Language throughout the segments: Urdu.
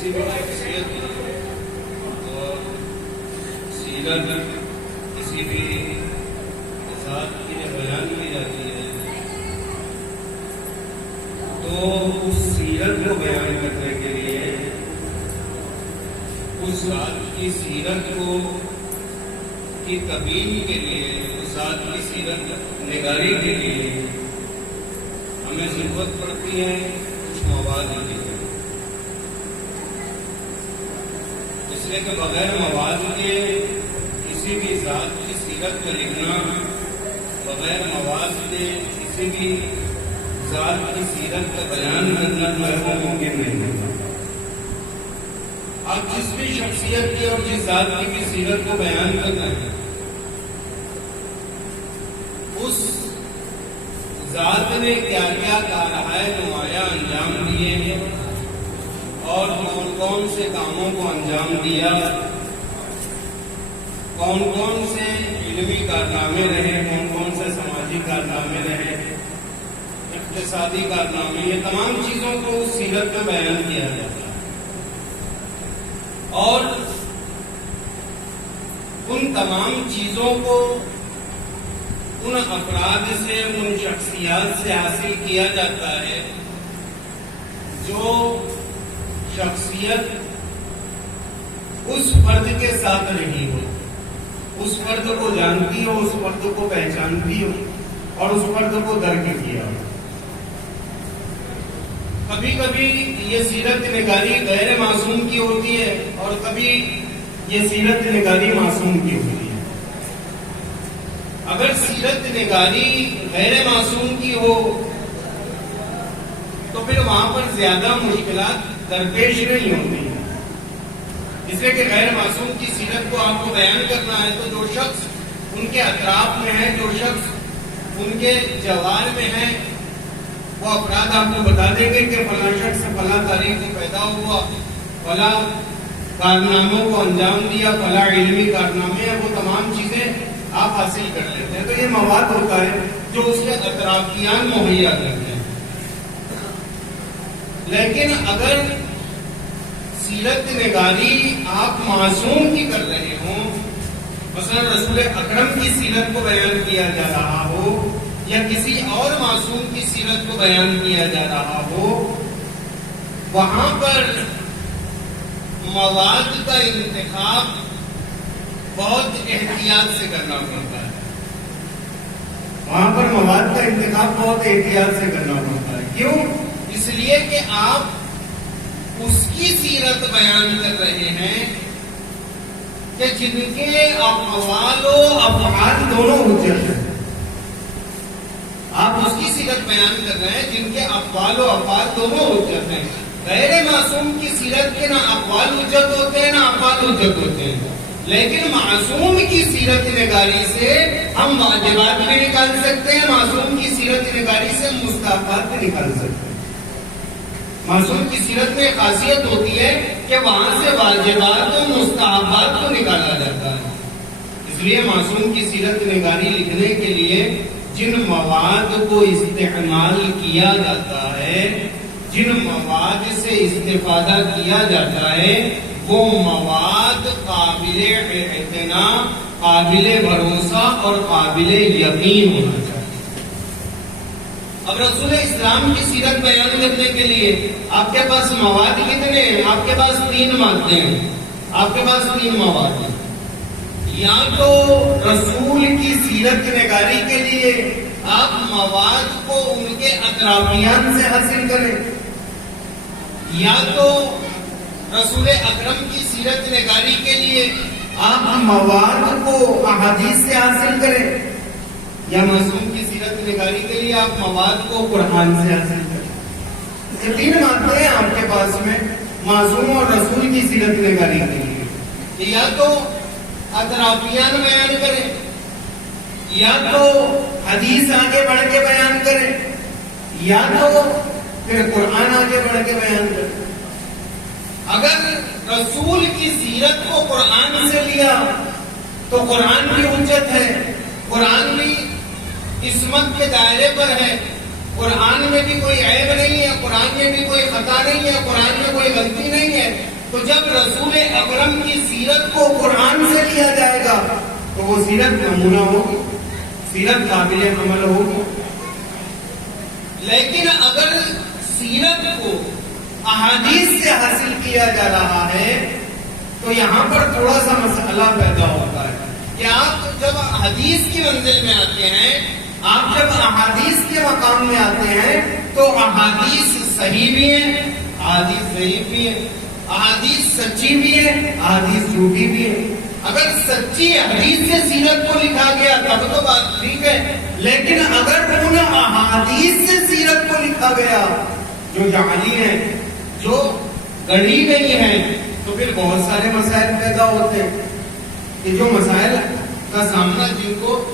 کسی بھی شخصیت اور سیرت کسی بھی ذات کی جب بیان کی جاتی ہے تو اس سیرت کو بیان کرنے کے لیے اس ذات کی سیرت کو کی تبیین کے لیے اس ذات کی سیرت نگاری کے لیے ہمیں ضرورت پڑتی ہے کچھ مواد کی، اس لیے کہ بغیر مواد کے کسی بھی ذات کی سیرت کو لکھنا، بغیر مواد کے کسی بھی ذات کی سیرت کا بیان کرنا جو ممکن نہیں ہوتا۔ آپ جس بھی شخصیت کی اور جس ذات کی بھی سیرت کو بیان کرنا ہے، اس ذات نے کیا کیا کارہائے نمایاں انجام دیے ہیں اور کون کون سے کاموں کو انجام دیا، کون کون سے علمی کارنامے رہے، کون کون سے سماجی کارنامے رہے، اقتصادی کارنامے، یہ تمام چیزوں کو اس سیرت میں بیان کیا جاتا ہے۔ اور ان تمام چیزوں کو ان افراد سے، ان شخصیات سے حاصل کیا جاتا ہے جو شخصیت اس فرد کے ساتھ رہی ہو، اس فرد کو جانتی ہو، اس فرد کو پہچانتی ہو اور اس فرد کو درک کیا ہو۔ کبھی کبھی یہ سیرت نگاری غیر معصوم کی ہوتی ہے اور کبھی یہ سیرت نگاری معصوم کی ہوتی ہے۔ اگر سیرت نگاری غیر معصوم کی ہو تو پھر وہاں پر زیادہ مشکلات درپیش نہیں ہوتی، اس لیے کہ غیر معصوم کی سیرت کو آپ کو بیان کرنا ہے تو جو شخص ان کے اطراف میں ہے، جو شخص ان کے جوار میں ہے، وہ افراد آپ کو بتا دیں گے کہ فلاں شخص فلاں تاریخ کو پیدا ہوا، فلاں کارناموں کو انجام دیا، فلاں علمی کارنامے ہیں، وہ تمام چیزیں آپ حاصل کر لیتے ہیں۔ تو یہ مواد ہوتا ہے جو اس کے اطرافیان مہیا کرتے ہیں۔ لیکن اگر سیرت نگاری آپ معصوم کی کر رہے ہوں، مثلا رسول اکرم کی سیرت کو بیان کیا جا رہا ہو یا کسی اور معصوم کی سیرت کو بیان کیا جا رہا ہو، وہاں پر مواد کا انتخاب بہت احتیاط سے کرنا پڑتا ہے۔ وہاں پر مواد کا انتخاب بہت احتیاط سے کرنا پڑتا ہے۔ کیوں؟ اس لیے کہ آپ اس کی سیرت بیان کر رہے ہیں کہ جن کے اقوال و افعال دونوں حجت ہیں۔ آپ اس کی سیرت بیان کر رہے ہیں جن کے اقوال و افعال دونوں حجت ہیں۔ غیر معصوم کی سیرت کے نہ اقوال حجت ہوتے ہیں نہ افعال حجت ہوتے ہیں، لیکن معصوم کی سیرت نگاری سے ہم واجبات بھی نکال سکتے ہیں، معصوم کی سیرت نگاری سے مستحبات بھی نکال سکتے ہیں۔ معصوم کی سیرت میں خاصیت ہوتی ہے کہ وہاں سے واجبات و مستحبات کو نکالا جاتا ہے۔ اس لیے معصوم کی سیرت نگاری لکھنے کے لیے جن مواد کو استعمال کیا جاتا ہے، جن مواد سے استفادہ کیا جاتا ہے، وہ مواد قابل اعتنا، قابل بھروسہ اور قابل یقین ہونا چاہیے۔ اب رسول اسلام کی سیرت بیان کرنے کے لیے آپ کے پاس مواد کتنے ہیں؟ آپ کے پاس 3 مادے ہیں، آپ کے پاس 3 مواد ہیں۔ یا تو رسول کی سیرت نگاری کے لیے آپ مواد کو ان کے اطرافیان سے حاصل کریں، یا تو رسول اکرم کی سیرت نگاری کے لیے آپ مواد کو احادیث سے حاصل کریں، یا معصوم کی سیرت نگاری کے لیے آپ مواد کو قرآن سے حاصل کریں۔ یہ 3 مادے ہیں آپ کے پاس میں معصوم اور رسول کی سیرت نگاری کے لیے۔ یا تو اطرافیان بیان کریں، یا تو حدیث آگے بڑھ کے بیان کریں، یا تو پھر قرآن آگے بڑھ کے بیان کریں۔ اگر رسول کی سیرت کو قرآن سے لیا تو قرآن بھی حجت ہے، قرآن بھی عصمت کے دائرے پر ہے، قرآن میں بھی کوئی عیب نہیں ہے، قرآن میں بھی کوئی خطا نہیں ہے، قرآن میں کوئی غلطی نہیں ہے، تو جب رسول اکرم کی سیرت کو قرآن سے لیا جائے گا تو وہ سیرت نمونہ ہوگی، سیرت قابل عمل ہوگی۔ لیکن اگر سیرت کو احادیث سے حاصل کیا جا رہا ہے تو یہاں پر تھوڑا سا مسئلہ پیدا ہوتا ہے کہ آپ جب حدیث کی منزل میں آتے ہیں، آپ جب احادیث کے مقام میں آتے ہیں تو احادیث صحیح بھی ہیں، احادیث ضعیف بھی ہیں، احادیث سچی بھی ہے، احادیث جھوٹی بھی ہے۔ اگر سچی حدیث سے سیرت کو لکھا گیا تب تو بات ٹھیک ہے، لیکن اگر ان احادیث سے سیرت کو لکھا گیا جو جعلی ہیں، جو گڑھی گئی ہیں، تو پھر بہت سارے مسائل پیدا ہوتے ہیں کہ جو مسائل کا سامنا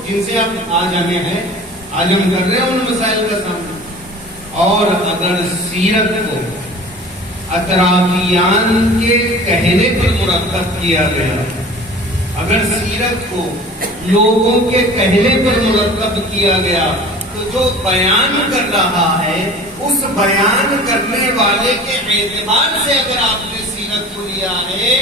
جن سے آپ آج ہم کر رہے ہیں ان مسائل کا سامنا۔ اور اگر سیرت کو اطرافیان کے کہنے پر مرتب کیا گیا، اگر سیرت کو لوگوں کے کہنے پر مرتب کیا گیا تو جو بیان کر رہا ہے اس بیان کرنے والے کے اعتبار سے اگر آپ نے سیرت کو لیا ہے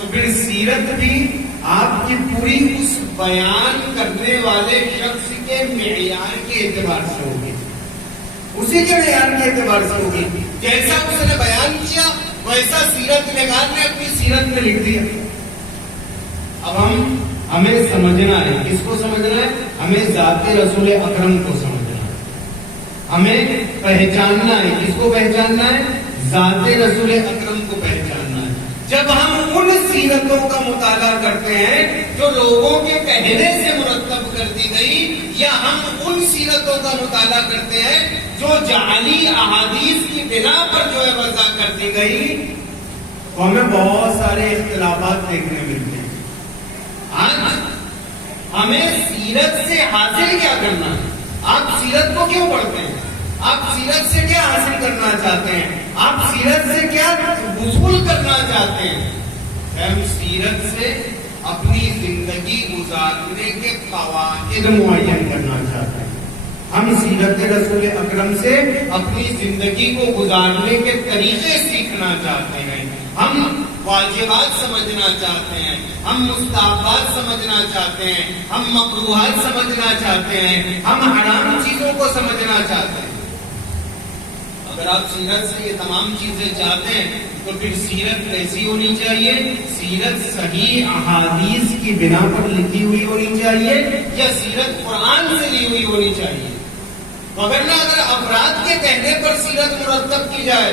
تو پھر سیرت بھی آپ کی پوری اس بیان کرنے والے شخص کے معیار کے اعتبار سے ہوگی، اسی کے معیار کے اعتبار سے ہوگی۔ جیسا اس نے بیان کیا ویسا سیرت نگار نے اپنی سیرت میں لکھ دیا۔ اب ہمیں سمجھنا ہے، کس کو سمجھنا ہے؟ ہمیں ذات رسول اکرم کو سمجھنا ہے، ہمیں پہچاننا ہے۔ کس کو پہچاننا ہے؟ ذات رسول اکرم کو پہچاننا ہے۔ جب ہم ان سیرتوں کا مطالعہ کرتے ہیں جو لوگوں کے کہنے سے مرتب کر دی گئی، یا ہم ان سیرتوں کا مطالعہ کرتے ہیں جو جعلی احادیث کی بنا پر جو ہے وضع کر دی گئی، تو ہمیں بہت سارے اختلافات دیکھنے ملتے ہیں۔ آج ہمیں سیرت سے حاصل کیا کرنا ہے؟ آپ سیرت کو کیوں پڑھتے ہیں؟ آپ سیرت سے کیا حاصل کرنا چاہتے ہیں؟ آپ سیرت سے کیا وصول کرنا چاہتے ہیں؟ ہم سیرت سے اپنی زندگی گزارنے کے قواعد معین کرنا چاہتے ہیں۔ ہم سیرت رسول اکرم سے اپنی زندگی کو گزارنے کے طریقے سیکھنا چاہتے ہیں۔ ہم واجبات سمجھنا چاہتے ہیں، ہم مستحبات سمجھنا چاہتے ہیں، ہم مکروہات سمجھنا چاہتے ہیں، ہم حرام چیزوں کو سمجھنا چاہتے ہیں۔ اگر آپ سیرت سے یہ تمام چیزیں چاہتے ہیں تو پھر سیرت کیسی ہونی چاہیے؟ سیرت صحیح احادیث کی بنا پر لکھی ہوئی ہونی چاہیے یا سیرت قرآن سے لی ہوئی ہونی چاہیے؟ وگرنہ اگر افراد کے کہنے پر سیرت مرتب کی جائے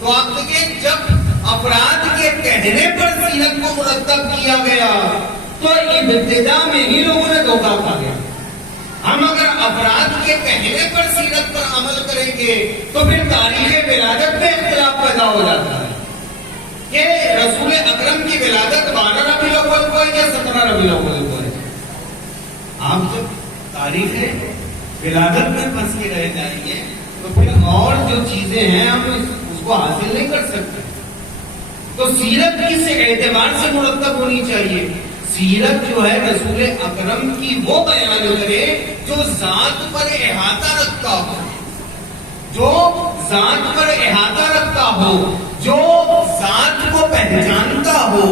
تو آپ دیکھیں، جب افراد کے کہنے پر سیرت کو مرتب کیا گیا تو ابتدا میں ہی لوگوں نے دھوکہ کھا گیا۔ ہم اگر افراد کے کہنے پر سیرت پر عمل کریں گے تو پھر تاریخ ولادت میں اختلاف پیدا ہو جاتا ہے کہ رسول اکرم کی ولادت 12 ربیع الاول کو ہے یا 17 ربیع الاول کو ہے۔ آپ جب تاریخ ولادت میں پھنس کے رہ جائیں گے تو پھر اور جو چیزیں ہیں ہم اس کو حاصل نہیں کر سکتے۔ تو سیرت کس اعتبار سے مرتب ہونی چاہیے؟ سیرت جو ہے رسول اکرم کی وہ بیان کرے جو ذات پر احاطہ رکھتا ہو، جو ذات پر احاطہ رکھتا ہو، جو ذات کو پہچانتا ہو۔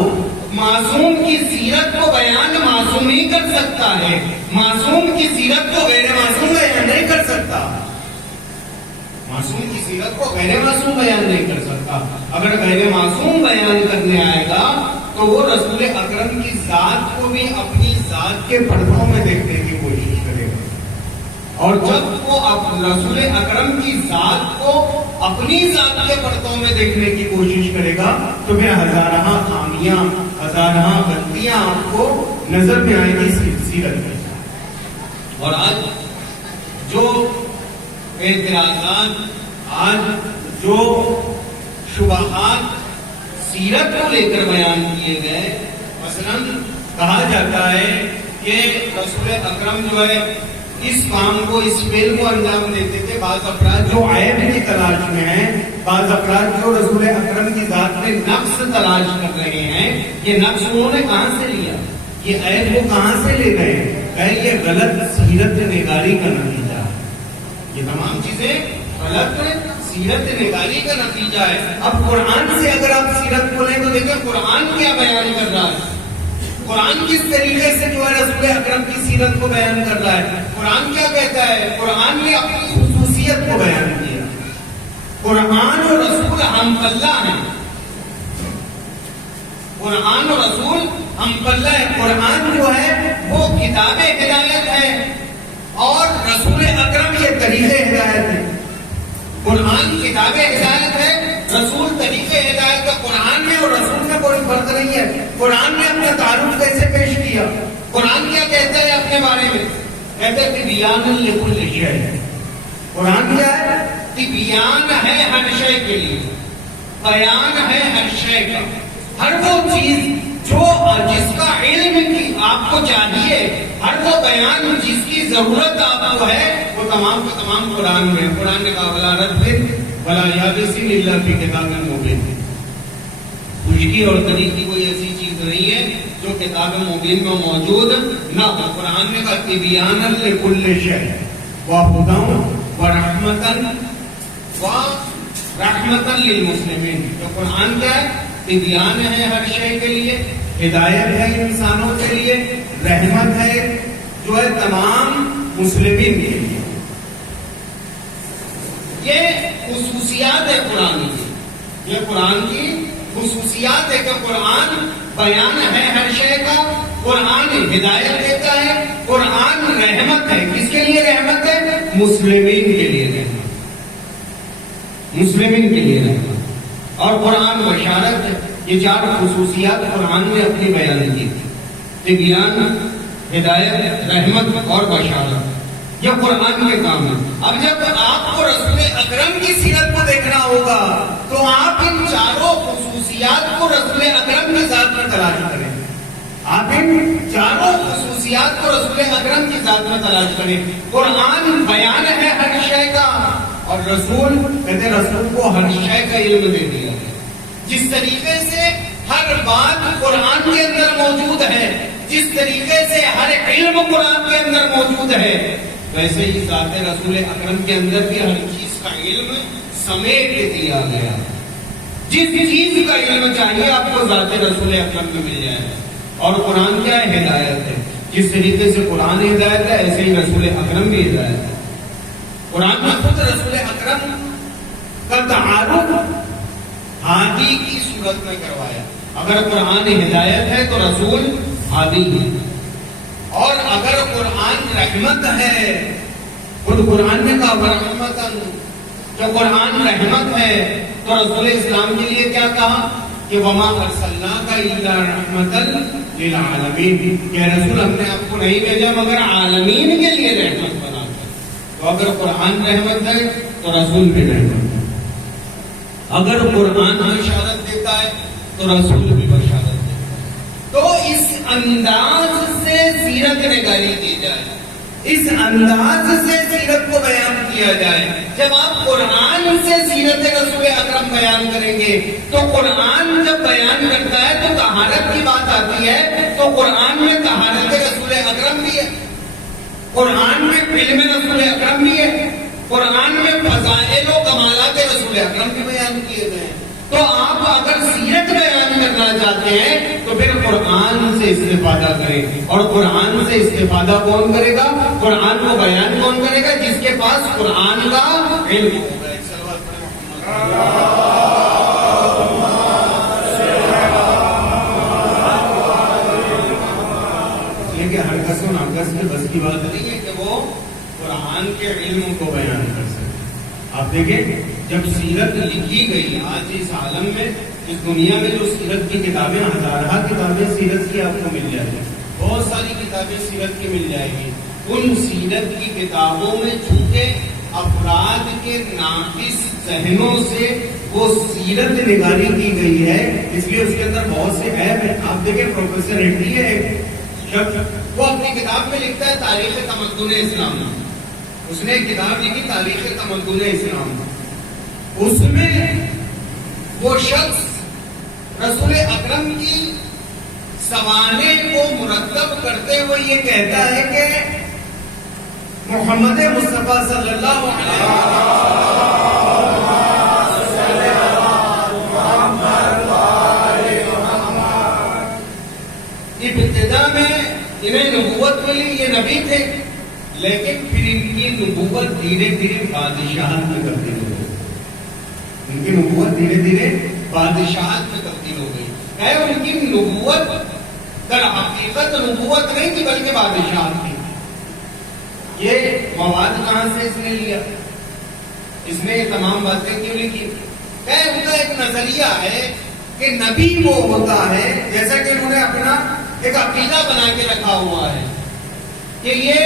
معصوم کی سیرت کو بیان معصوم ہی کر سکتا ہے، معصوم کی سیرت کو غیر معصوم بیان نہیں کر سکتا، معصوم کی سیرت کو غیر معصوم بیان نہیں کر سکتا۔ اگر غیر معصوم بیان کرنے آئے گا تو وہ رسول اکرم کی ذات کو بھی اپنی ذات کے پردوں میں دیکھنے کی کوشش کرے گا، اور جب وہ رسول اکرم کی ذات کو اپنی ذات کے پردوں میں دیکھنے کی کوشش کرے گا تو پھر ہزارہ خامیاں، ہزارہ غلطیاں آپ کو نظر میں آئے گی سیرت میں۔ اور آج جو اعتراضات، آج جو شبہات سیرت کو لے کر بیان کیے گئے، مثلا کہا جاتا ہے کہ رسول اکرم جو ہے اس کام کو، اس فعل کو انجام دیتے تھے۔ بعض افراد جو عیب کی تلاش میں ہیں، بعض افراد جو رسول اکرم کی ذات میں نقص تلاش کر رہے ہیں، یہ نقص انہوں نے کہاں سے لیا؟ یہ عیب وہ کہاں سے لے گئے؟ یہ غلط سیرت نگاری کا نتیجہ، یہ تمام چیزیں غلط ہیں، سیرت نگاری کا نتیجہ ہے۔ اب قرآن سے اگر آپ سیرت کو لیں تو دیکھیں قرآن کیا بیان کر رہا ہے، قرآن کس طریقے سے جو ہے رسول اکرم کی سیرت کو بیان کر رہا ہے۔ قرآن کیا کہتا ہے؟ قرآن نے اپنی خصوصیت کو بیان کیا۔ قرآن اور رسول ہم پلہ ہیں، قرآن اور رسول ہم پلہ ہے۔ قرآن جو ہے وہ کتاب ہدایت ہے اور رسول اکرم یہ طریق ہدایت ہے۔ قرآن کتاب ہدایت ہے، رسول طریق ہدایت کا۔ قرآن میں اور رسول میں کوئی فرق نہیں ہے۔ قرآن نے اپنا تعارف کیسے پیش کیا؟ قرآن کیا کہتا ہے اپنے بارے میں؟ کہتے ہیں تبیان لکل شیء۔ قرآن کیا ہے؟ تبیان ہے ہر شے کے لیے، بیان ہے ہر شے کا۔ ہر وہ چیز جو جس کا علم کی آپ کو چاہیے، ہر وہ بیان جس کی ضرورت آپ کو ہے، وہ تمام کا تمام قرآن میں ہے۔ قرآن نے کہا ولا رتب ولا یابس الا فی کتاب مبین۔ خشکی اور تری کی کوئی ایسی چیز نہیں ہے جو کتاب مبین میں موجود نہ ہو۔ قرآن نے کہا تبیانا لکل شیء وہدی ورحمۃ للمسلمین۔ تو قرآن کیا ہے؟ تبیان ہے ہر شے کے لیے، ہدایت ہے انسانوں کے لیے، رحمت ہے جو ہے تمام مسلمین کے لیے۔ یہ خصوصیات ہے قرآن کی، یہ قرآن کی خصوصیات ہے کہ قرآن بیان ہے ہر شے کا، قرآن ہدایت دیتا ہے، قرآن رحمت ہے۔ کس کے لیے رحمت ہے؟ مسلمین کے لیے رحمت، مسلمین کے لیے رحمت، اور قرآن بشارت ہے۔ یہ چار خصوصیات قرآن نے اپنی بیان کی تھی، تبیان، ہدایت، رحمت اور بشارت۔ یہ قرآن کے کام ہے۔ اب جب آپ کو رسول اکرم کی سیرت کو دیکھنا ہوگا تو آپ ان چاروں خصوصیات کو رسول اکرم کی ذات میں تلاش کریں۔ آپ ان چاروں خصوصیات کو رسول اکرم کی ذات میں تلاش کریں۔ قرآن بیان ہے ہر شے کا، اور رسول کہتے رسول کو ہر شے کا علم دے دیا ہے۔ جس طریقے سے ہر بات قرآن کے اندر موجود ہے، جس طریقے سے ہر علم قرآن کے اندر موجود ہے، ویسے ہی ذات رسول اکرم کے اندر بھی ہر چیز کا علم سمیٹ دیا گیا۔ جس چیز کا علم چاہیے آپ کو ذات رسول اکرم میں مل جائے۔ اور قرآن کیا ہے؟ ہدایت ہے۔ جس طریقے سے قرآن ہدایت ہے ایسے ہی رسول اکرم بھی ہدایت ہے۔ قرآن میں خود رسول اکرم کا تعارف ہادی کی صورت میں کروایا۔ اگر قرآن ہدایت ہے تو رسول ہادی ہے، اور اگر قرآن رحمت ہے، خود قرآن نے کہا ورحمتاً، جب قرآن رحمت ہے تو رسول اسلام کے لیے کیا کہا کہ وما ارسلناک الا رحمۃ للعالمین، کہ رسول ہم نے آپ کو نہیں بھیجا مگر عالمین کے لیے رحمت بنا کر۔ تو اگر قرآن رحمت ہے تو رسول بھی رحمت ہے۔ اگر قرآن بشارت دیتا ہے تو رسول بھی بشارت دیتا ہے۔ تو اس انداز سے سیرت نگاری کی جائے، اس انداز سے سیرت کو بیان کیا جائے۔ جب آپ قرآن سے سیرت رسول اکرم بیان کریں گے تو قرآن جب بیان کرتا ہے تو طہارت کی بات آتی ہے، تو قرآن میں طہارت رسول اکرم بھی ہے، قرآن میں علم رسول اکرم بھی ہے، قرآن میں فضائل و کمالات رسول اکرم بھی بیان کیے گئے ہیں۔ تو آپ اگر سیرت بیان کرنا چاہتے ہیں تو پھر قرآن سے استفادہ کریں، اور قرآن سے استفادہ کون کرے گا؟ قرآن کو بیان کون کرے گا؟ جس کے پاس قرآن کا علم ہوگا۔ کہ ہر کس و ناقص میں بس کی بات نہیں ہے کہ وہ قرآن کے علم کو بیان کر سکے۔ آپ دیکھیں جب سیرت لکھی گئی آج اس عالم میں، اس دنیا میں جو سیرت کی کتابیں، ہزارہ کتابیں سیرت کی آپ کو مل جائیں گی، بہت ساری کتابیں سیرت کی مل جائیں گی۔ ان سیرت کی کتابوں میں چونکہ افراد کے ناقص ذہنوں سے وہ سیرت نگاری کی گئی ہے، اس لیے اس کے اندر بہت سے عیب ہیں۔ آپ دیکھیں پروفیسر ریڈی ہے وہ اپنی کتاب میں لکھتا ہے تاریخ تمدن اسلام، اس نے ایک کتاب لکھی تاریخ تمدن اسلام، اس میں وہ شخص رسول اکرم کی سوانح کو مرتب کرتے ہوئے یہ کہتا ہے کہ محمد مصطفیٰ صلی اللہ علیہ وسلم ابتدا میں انہیں نبوت ملی، یہ نبی تھے، لیکن پھر ان کی نبوت دھیرے دھیرے بادشاہت میں تبدیل ہو گئی. ان کی نبوت دھیرے دھیرے بادشاہت میں تبدیل ہو گئی. ان کی نبوت در حقیقت نبوت نہیں تھی بلکہ بادشاہت تھی. یہ مواد کہاں سے اس نے لیا؟ اس نے یہ تمام باتیں کیوں لکھی؟ ان کا ایک نظریہ ہے کہ نبی وہ ہوتا ہے، جیسا کہ انہوں نے اپنا ایک عقیدہ بنا کے رکھا ہوا ہے کہ یہ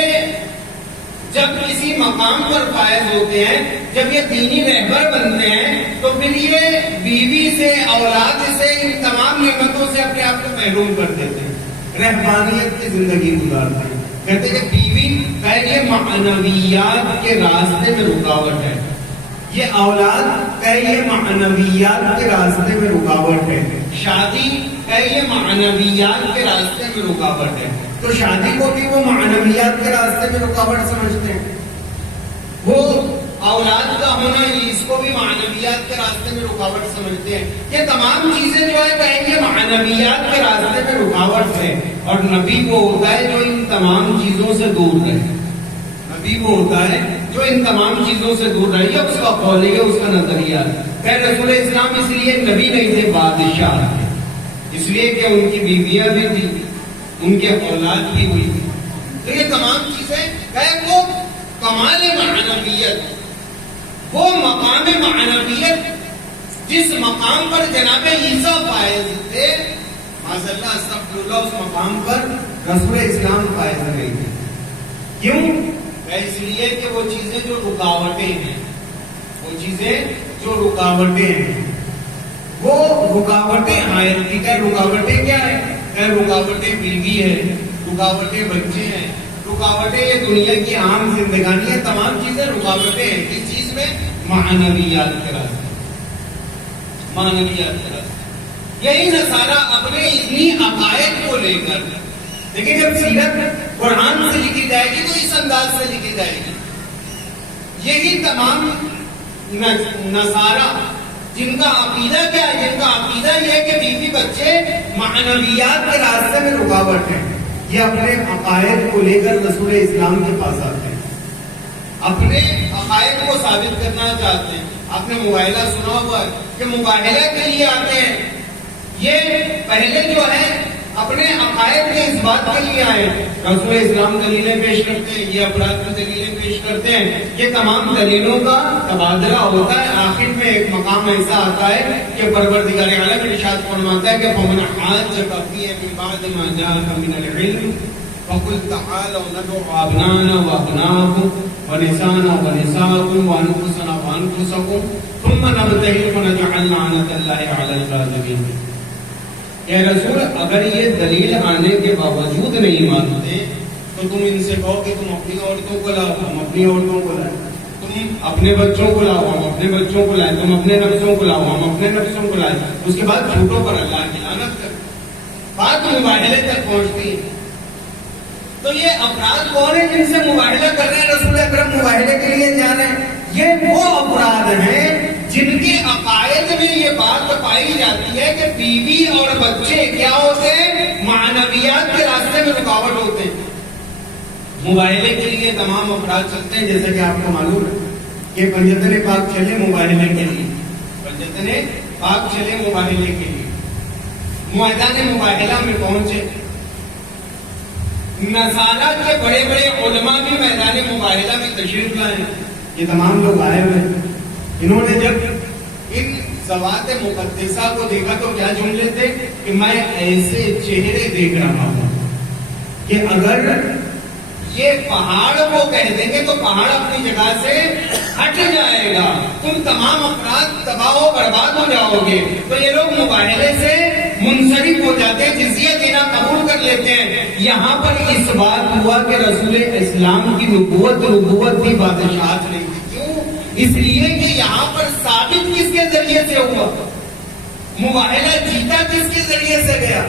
جب کسی مقام پر فائز ہوتے ہیں، جب یہ دینی رہبر بنتے ہیں، تو پھر یہ بیوی سے، اولاد سے، ان تمام نعمتوں سے اپنے آپ کو محروم کر دیتے ہیں، رہبانیت کی زندگی گزارتے ہیں. کہتے ہیں کہ بیوی یہ معنویات کے راستے میں رکاوٹ ہے، یہ اولاد یہ معنویات کے راستے میں رکاوٹ ہے، شادی یہ معنویات کے راستے میں رکاوٹ ہے. تو شادی کو بھی وہ معنویات کے راستے میں رکاوٹ سمجھتے ہیں، وہ اولاد کا ہونا اس کو بھی معنویات کے راستے میں رکاوٹ سمجھتے ہیں. یہ تمام چیزیں جو ہے کہیں گے معنویات کے راستے میں رکاوٹ ہے. اور نبی وہ ہوتا ہے جو ان تمام چیزوں سے دور رہے. نبی وہ ہوتا ہے جو ان تمام چیزوں سے دور رہے. یہ اس کا قول ہے، اس کا نظریہ ہے. رسول اسلام اس لیے نبی نہیں تھے، بادشاہ تھے، اس لیے کہ ان کی بیویاں بھی تھی، ان کے اولاد بھی ہوئی تھی. تو یہ تمام چیزیں وہ کمال معنویت، وہ مقام معنویت جس مقام پر جناب عیسیٰ فائز تھے، معاذاللہ استغفر اللہ، اس مقام پر رسول اسلام فائز نہیں تھے. کیوں؟ اس لیے کہ وہ چیزیں جو رکاوٹیں ہیں، وہ چیزیں جو رکاوٹیں ہیں، وہ رکاوٹیں حیاتی کا. رکاوٹیں کیا ہے؟ رکاوٹیں بیوی ہے، رکاوٹیں بچے ہیں، رکاوٹیں یہ دنیا کی عام زندگانی ہے. تمام چیزیں رکاوٹیں ہیں. کس چیز میں؟ معنویات کے راستے، معنویات کے راستے. یہی نصارہ اپنے اتنی عقائد کو لے کر، لیکن جب سیرت قرآن سے لکھی جائے گی تو اس انداز سے لکھی جائے گی. یہی تمام نصارہ جن کا عقیدہ کیا ہے؟ جن کا عقیدہ یہ ہے کہ بیوی بچے معنویات کے راستے میں رکاوٹ ہے، یہ اپنے عقائد کو لے کر رسول اسلام کے پاس آتے ہیں، اپنے عقائد کو ثابت کرنا چاہتے ہیں. آپ نے مباہلہ سنا ہوا ہے کہ مباہلہ کے لیے آتے ہیں. یہ پہلے جو ہے اپنے عقائد کے اس بات کے لیے آئے، رسول اسلام دلیلیں پیش کرتے ہیں، یہ افراد کی دلیلیں پیش کرتے ہیں. یہ تمام دلیلوں کا تبادلہ ہوتا ہے. آخر میں ایک مقام ایسا آتا ہے کہ پروردگار عالم ارشاد فرماتا ہے کہ فَمَنْ حَاجَّكَ فِيهِ مِنْ بَعْدِ مَا جَاءَكَ مِنَ الْعِلْمِ فَقُلْ تَعَالَوْا نَدْعُ أَبْنَاءَنَا وَأَبْنَاءَكُمْ وَنِسَاءَنَا وَنِسَاءَكُمْ وَأَنفُسَنَا وَأَنفُسَكُمْ ثُمَّ نَبْتَهِلْ فَنَجْعَلْ لَعْنَةَ اللَّهِ عَلَى الْكَاذِبِينَ. اے رسول، اگر یہ دلیل آنے کے باوجود نہیں مانتے تو تم ان سے کہو کہ تم اپنی عورتوں کو لاؤ، ہم اپنی عورتوں کو لائیں، تم اپنے بچوں کو لاؤ، ہم اپنے بچوں کو لائیں، تم اپنے نفسوں کو لاؤ، ہم اپنے نفسوں کو لائیں. اس کے بعد جھوٹوں پر اللہ کی لعنت کر بات مباہلے تک پہنچتی ہے. تو یہ افراد کون ہیں جن سے مباہلہ کر رہے ہیں؟ رسول اکرم مباہلے کے لیے جا رہے ہیں. یہ وہ افراد ہیں جن کے عقائد میں یہ بات پائی جاتی ہے کہ بیوی اور بچے کیا ہوتے ہیں؟ معنویات کے راستے میں رکاوٹ ہوتے ہیں. مباہلے کے لیے تمام افراد چلتے ہیں، جیسا کہ آپ کو معلوم ہے کہ پنجتن پاک چلے مباہلے کے لیے، پنجتن پاک چلے مباہلے کے لیے، میدان مباہلہ میں پہنچے. نصارہ کے بڑے بڑے علماء بھی میدان مباہلہ میں تشریف لائے. یہ تمام لوگ آئے ہوئے. انہوں نے جب ان ذوات مقدسہ کو دیکھا تو کیا جملے تھے کہ میں ایسے چہرے دیکھ رہا ہوں کہ اگر یہ پہاڑ کو کہہ دیں گے تو پہاڑ اپنی جگہ سے ہٹ جائے گا، تم تمام افراد تباہ و برباد ہو جاؤ گے. تو یہ لوگ مباہلے سے منصرف ہو جاتے ہیں، جزیہ دینا قبول کر لیتے ہیں. یہاں پر اس بات ہوا کہ رسول اسلام کی نبوت تھی، بادشاہت نہیں تھی. کیوں؟ اس لیے کہ یہاں پر ثابت کس کے ذریعے سے ہوا؟ مباہلہ جیتا کس کے ذریعے سے گیا؟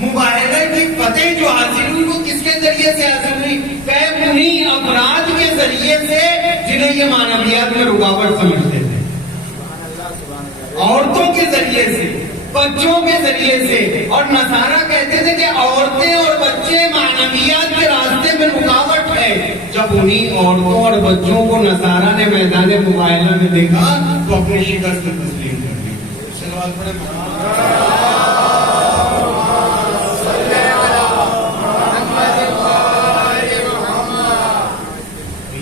مباہلہ کی فتح جو حاصل ہوئی وہ کس کے ذریعے سے حاصل ہوئی؟ کہ انہی افراد کے ذریعے سے جنہیں یہ معنویات میں رکاوٹ سمجھتے تھے، عورتوں کے ذریعے سے، بچوں کے ذریعے سے. اور نصارہ کہتے تھے کہ عورتیں اور بچے معنویات کے راستے میں رکاوٹ ہے. جب انہی عورتوں اور بچوں کو نصارہ نے میدان مباہلہ میں دیکھا تو اپنے شکست کو تسلیم کر لی. سلوات پڑھیں.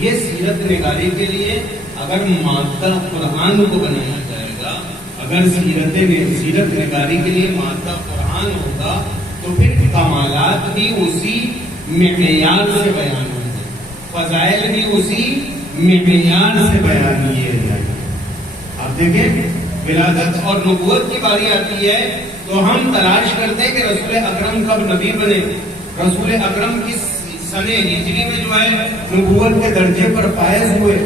یہ سیرت نگاری کے لیے اگر مادہ قرآن کو بنایا جائے گا، اگر سیرت نگاری کے لیے مادہ قرآن ہوگا تو پھر کمالات بھی اسی معیار سے بیان ہوں گے، فضائل بھی اسی معیار سے بیان کیے جائیں گے. آپ دیکھیں ولادت اور نبوت کی باری آتی ہے تو ہم تلاش کرتے ہیں کہ رسول اکرم کب نبی بنے. رسول اکرم کس سنے ہجری میں جو ہے نبوت کے درجے پر فائز ہوئے.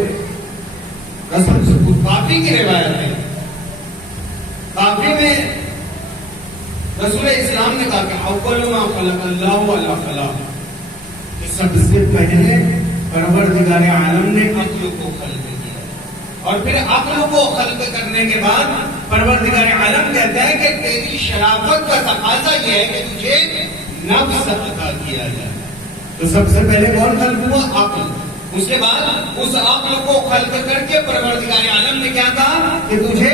کافی کی روایت ہے، کافی میں رسول اسلام نے کہا کہ اول ما خلق اللہ الخلاق، کہ سب سے پہلے پروردگار عالم نے عقل کو خلق کیا، اور پھر عقل کو خلق کرنے کے بعد پروردگار عالم کہتا ہے کہ تیری شرافت کا تقاضا یہ ہے کہ تجھے نفس عطا کیا جائے. تو سب سے پہلے کون خلق ہوا؟ عقل. اس کے بعد اس عقل کو خلق کر کے پروردگار عالم نے کیا کہا کہ تجھے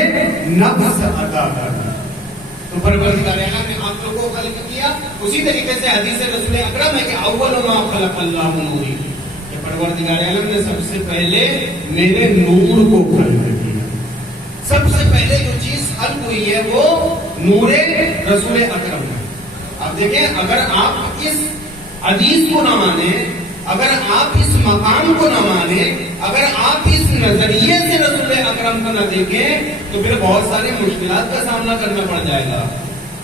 نفس عطا کرنا. تو پروردگار عالم نے عقل کو خلق کیا. اسی طریقے سے حدیث رسول اکرم ہے کہ اول ما خلق اللہ نوری، کہ پروردگار عالم نے سب سے پہلے میرے نور کو خلق کیا. سب سے پہلے جو چیز خلق ہوئی ہے وہ نور رسول اکرم ہے. اب دیکھیں اگر آپ اس حدیث کو نہ مانیں، اگر آپ اس مقام کو نہ مانیں، اگر آپ اس نظریے سے رسول اکرم کو نہ دیکھیں تو پھر بہت ساری مشکلات کا سامنا کرنا پڑ جائے گا.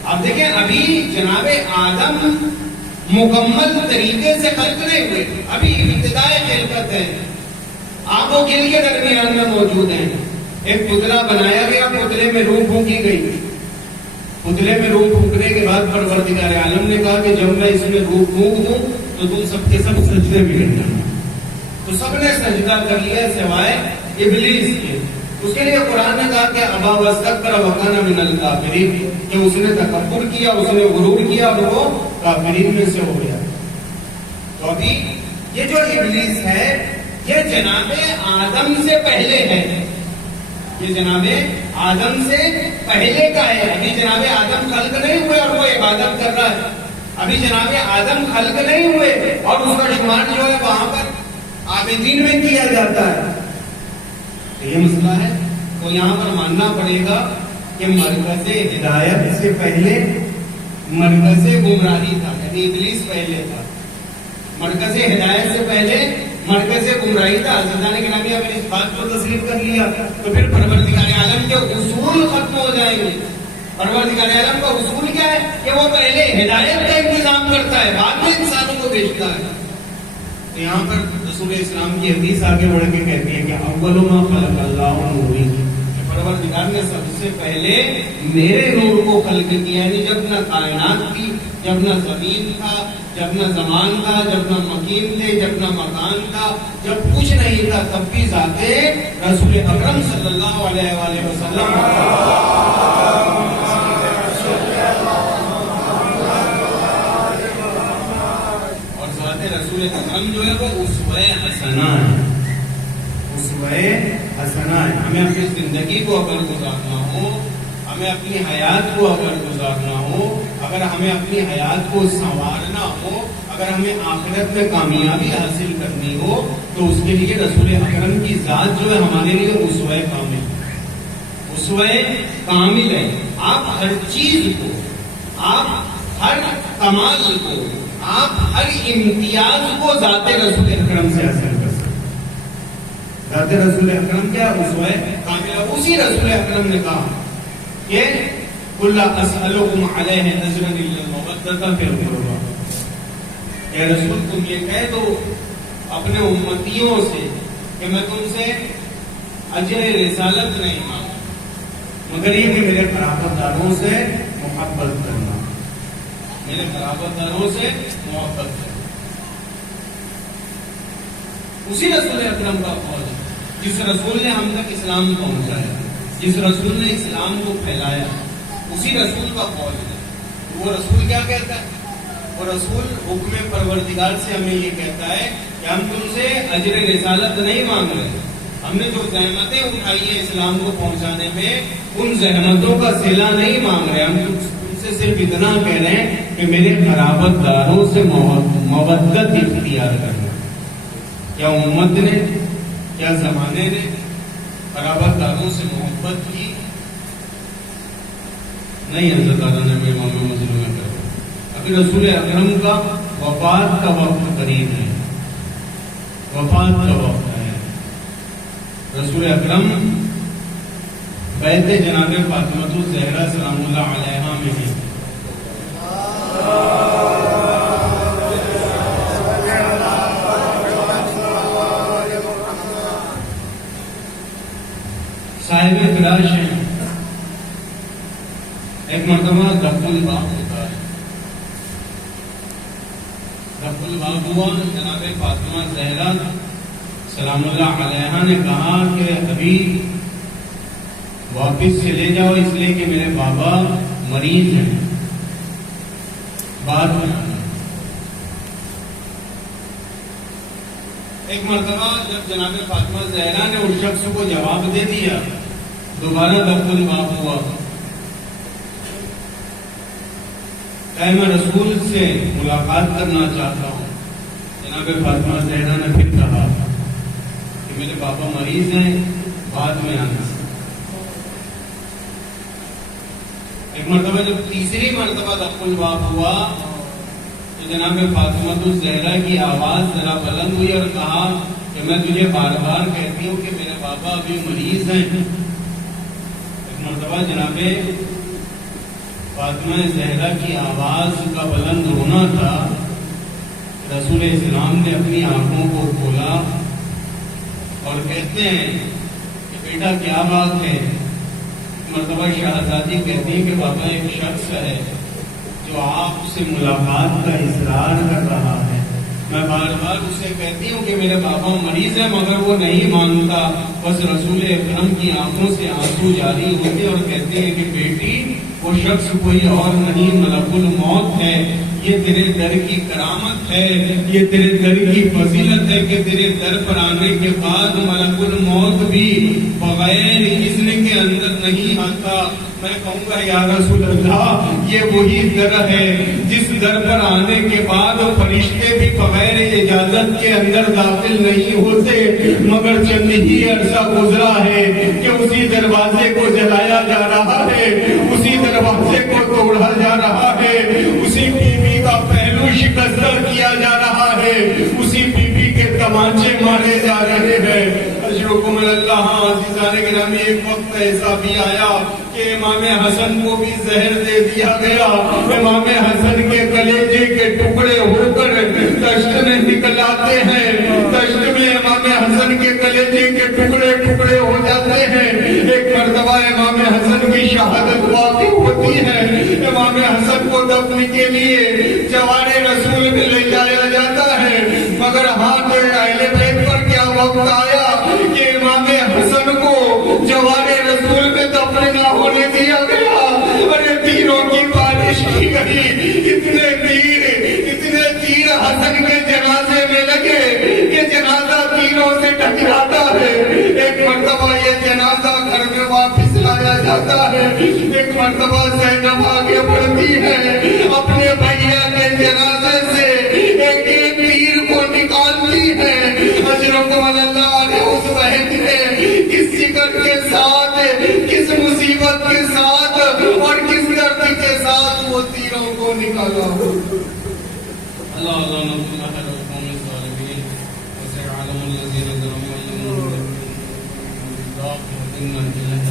آپ دیکھیں ابھی جناب آدم مکمل طریقے سے خلق نہیں ہوئے، ابھی ابتدائے خلقت ہے. آپ وہ گل کے درمیان میں موجود ہیں. ایک پتلا بنایا گیا، پتلے میں روح پھونکی گئی. پتلے میں روح پھونکنے کے بعد پروردگار عالم نے کہا کہ جب میں اس میں روح پھونک دوں تو تم سب کے سب سجدے بھی کرنا. تو سب نے سجدہ کر لیا سوائے ابلیس کے. اس کے لیے قرآن نے کہا کہ ابا واستکبر وکان من الکافرین، کہ اس نے تکبر کیا، اس نے غرور کیا اور وہ کافرین میں سے ہو گیا. تو ابھی یہ جو ابلیس ہے یہ جناب آدم سے پہلے ہے، یہ جناب آدم سے پہلے کا ہے. ابھی جناب آدم خلق نہیں ہوئے اور وہ عبادت کر رہا ہے. ابھی جناب آدم خلق نہیں ہوئے اور اس کا شمار جو ہے وہاں پر عابدین میں کیا جاتا ہے. تو یہ مسئلہ ہے. تو یہاں پر ماننا پڑے گا کہ مرکز ہدایت سے پہلے مرکز گمراہی تھا، یعنی ابلیس پہلے تھا. مرکز ہدایت سے پہلے مرکز گمراہی تھا. حضرت گرامی اگر اس بات کو تسلیم کر لیا تو پھر پروردگار عالم کے اصول ختم ہو جائیں گے. پروردگار عالم کا اصول کیا ہے کہ وہ پہلے ہدایت کا انتظام کرتا ہے، بعد میں انسانوں کو بھیجتا ہے. تو یہاں پر رسول اسلام کی حدیث آگے بڑھ کے کہتی ہے کہ اول ما خلق اللہ نوری، پروردگار نے سب سے پہلے میرے نور کو خلق کیا. یعنی جب نہ کائنات تھی، جب نہ زمین تھا، جب نہ زمان تھا، جب نہ مکین تھے، جب نہ مکان تھا، جب کچھ نہیں تھا، تب بھی ذات رسول اکرم صلی اللہ علیہ وآلہ وسلم اور ذات رسول اکرم جو ہے وہ اسوہ حسنہ ہے. اسوہ حسنہ ہے. ہمیں اپنی زندگی کو اگر گزارنا ہو، ہمیں اپنی حیات کو اگر گزارنا ہو، اگر ہمیں اپنی حیات کو سنوارنا ہو، اگر ہمیں آخرت میں کامیابی حاصل کرنی ہو تو اس کے لیے رسول اکرم کی ذات جو ہے ہمارے لیے اسوہ کامل ہے. اسوہ کامل ہے. آپ ہر چیز کو، آپ ہر کمال کو، آپ ہر امتیاز کو ذات رسول اکرم سے حاصل کر سکتے. ذات رسول اکرم کیا اسوہ کامل ہے. اسی رسول اکرم نے کہا کہ قُلْ لَا أَسْأَلُكُمْ عَلَيْهِ أَجْرًا إِلَّا الْمَوَدَّةَ فِي الْقُرْبَىٰ. اے رسول تم یہ کہہ دو اپنے امتیوں سے کہ میں تم سے اجر رسالت نہیں مانگتا، مگر یہ کہ میرے قرابت داروں سے محبت کرنا. میرے قرابت داروں سے محبت کرو. اسی رسول اکرم کا قول ہے جس رسول نے ہم تک اسلام پہنچایا، جس رسول نے اسلام کو پھیلایا، اسی رسول کا قول ہے. وہ رسول کیا کہتا ہے؟ وہ رسول حکم پروردگار سے ہمیں یہ کہتا ہے کہ ہم تم سے اجر رسالت نہیں مانگ رہے، ہم نے جو زحمتیں اٹھائی ہیں اسلام کو پہنچانے میں ان زحمتوں کا صلہ نہیں مانگ رہے، ہم تم سے صرف اتنا کہہ رہے ہیں کہ میرے قرابت داروں سے مودت اختیار کرنا. کیا امت نے، کیا زمانے نے قرابت داروں سے محبت کی؟ نہیں. حضرت تعالیٰ نے امام مسلم میں کہا ابھی رسول اکرم کا وفات کا وقت قریب ہے، وفات کا وقت ہے. رسول اکرم بیت جناب فاطمہ الزہرا سلام اللہ علیہا میں ہیں. صاحب فراش ہیں. ایک مرتبہ دخل الباب ہوتا ہے، دخل الباب ہوا. جناب فاطمہ زہرا سلام اللہ علیہا نے کہا کہ ابھی واپس چلے جاؤ اس لیے کہ میرے بابا مریض ہیں، بعد میں آنا. ایک مرتبہ جب جناب فاطمہ زہرا نے اس شخص کو جواب دے دیا، دوبارہ دخل الباب ہوا. میں رسول سے ملاقات کرنا چاہتا ہوں. جناب فاطمہ زہرا نے پھر کہا کہ میرے پاپا مریض ہیں، بعد میں آنا. ایک مرتبہ جب تیسری مرتبہ دخل الباب ہوا تو جناب فاطمہ الزہرا کی آواز ذرا بلند ہوئی اور کہا کہ میں تجھے بار بار کہتی ہوں کہ میرے بابا ابھی مریض ہیں. ایک مرتبہ جناب فاطمہ زہرا کی آواز کا بلند ہونا تھا. رسول اسلام نے اپنی آنکھوں کو کھولا اور کہتے ہیں کہ بیٹا کیا بات ہے؟ مرتبہ شہزادی کہتی ہیں کہ بابا ایک شخص ہے جو آپ سے ملاقات کا اصرار کر رہا ہے. میں بار بار اسے کہتی ہوں کہ میرے بابا مریض ہیں مگر وہ نہیں مانتا. بس رسول اکرم کی آنکھوں سے آنسو جاری ہوتے اور کہتے ہیں کہ بیٹی وہ شخص کوئی اور نہیں ملک الموت ہے. یہ تیرے در کی کرامت ہے، یہ تیرے در کی فضیلت ہے کہ تیرے در پر آنے کے بعد ملک الموت بھی بغیر اذن کے اندر نہیں آتا. میں کہوں گا یا رسول اللہ یہ وہی در ہے جس در پر آنے کے بعد فرشتے بھی بغیر اجازت کے اندر داخل نہیں ہوتے، مگر چند ہی عرصہ گزرا ہے کہ اسی دروازے کو جلایا جا رہا ہے، اسی دروازے کو توڑا جا رہا ہے، اسی بیوی کا پہلو شکستہ کیا جا رہا ہے، اسی بیوی کے تمانچے مارے جا رہے ہیں. اشرکم اللہ عزیزان گرامی، ایک وقت ایسا بھی آیا کہ امام حسن کو بھی زہر دے دیا گیا. امام حسن کے کلیجے کے ٹکڑے ہو کر دشت میں نکل آتے ہیں، دشت میں امام حسن کے کلیجے کے ٹکڑے ٹکڑے ہو جاتے ہیں. ایک مرتبہ امام حسن کی شہادت واقع ہوتی ہے. امام حسن کو دفن کے لیے جوار رسول میں لے جایا جاتا ہے، مگر ہاتھ اہل بیت پر کیا وقت آیا کہ امام حسن کو جوار رسول میں دفن نہ ہونے دیا گیا. ارے تیروں کی بارش کی گئی، اتنے تیر حسن کے جنازے میں لگے کہ جنازہ تیروں سے ٹکراتا ہے. ایک مرتبہ یہ جنازہ گھر میں واپس لایا جاتا ہے. ایک مرتبہ زینب آگے بڑھتی ہے، اپنے بھیا کے جنازے سے ایک ایک تیر کو نکالتی ہے. اجرکم اللہ علیہ اس بہن نے کس فکر کے ساتھ، کس مصیبت کے ساتھ اور کس درد کے ساتھ وہ تیروں کو نکالا. اللہ اللہ نصر اللہ القوم الظالمین وسيعلم الذين ظلموا أيهم منقلب.